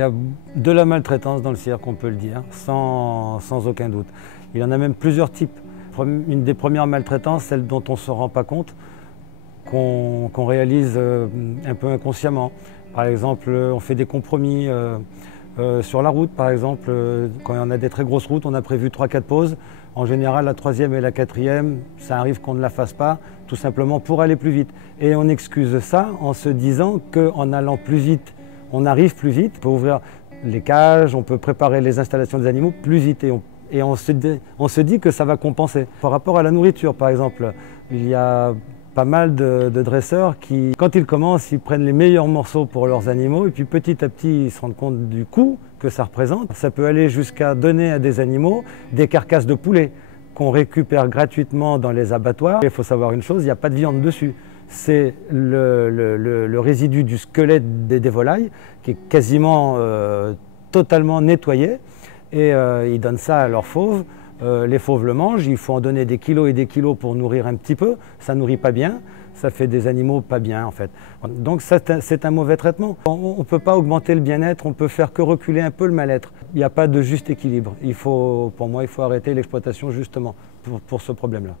y a de la maltraitance dans le cirque, on peut le dire, sans aucun doute. Il y en a même plusieurs types. Une des premières maltraitances, celle dont on ne se rend pas compte, qu'on réalise un peu inconsciemment. Par exemple, on fait des compromis sur la route, par exemple. Quand on a des très grosses routes, on a prévu 3-4 pauses. En général, la troisième et la quatrième, ça arrive qu'on ne la fasse pas, tout simplement pour aller plus vite. Et on excuse ça en se disant qu'en allant plus vite, on arrive plus vite. On peut ouvrir les cages, on peut préparer les installations des animaux plus vite. Et on se dit que ça va compenser. Par rapport à la nourriture, par exemple, il y a pas mal de dresseurs qui, quand ils commencent, ils prennent les meilleurs morceaux pour leurs animaux et puis petit à petit, ils se rendent compte du coût que ça représente. Ça peut aller jusqu'à donner à des animaux des carcasses de poulet qu'on récupère gratuitement dans les abattoirs. Il faut savoir une chose, il n'y a pas de viande dessus. C'est le résidu du squelette des volailles qui est quasiment totalement nettoyé. Et ils donnent ça à leurs fauves. Les fauves le mangent, il faut en donner des kilos et des kilos pour nourrir un petit peu. Ça nourrit pas bien, ça fait des animaux pas bien en fait. Donc c'est un mauvais traitement. On ne peut pas augmenter le bien-être, on peut faire que reculer un peu le mal-être. Il n'y a pas de juste équilibre. Pour moi, il faut arrêter l'exploitation justement pour ce problème-là.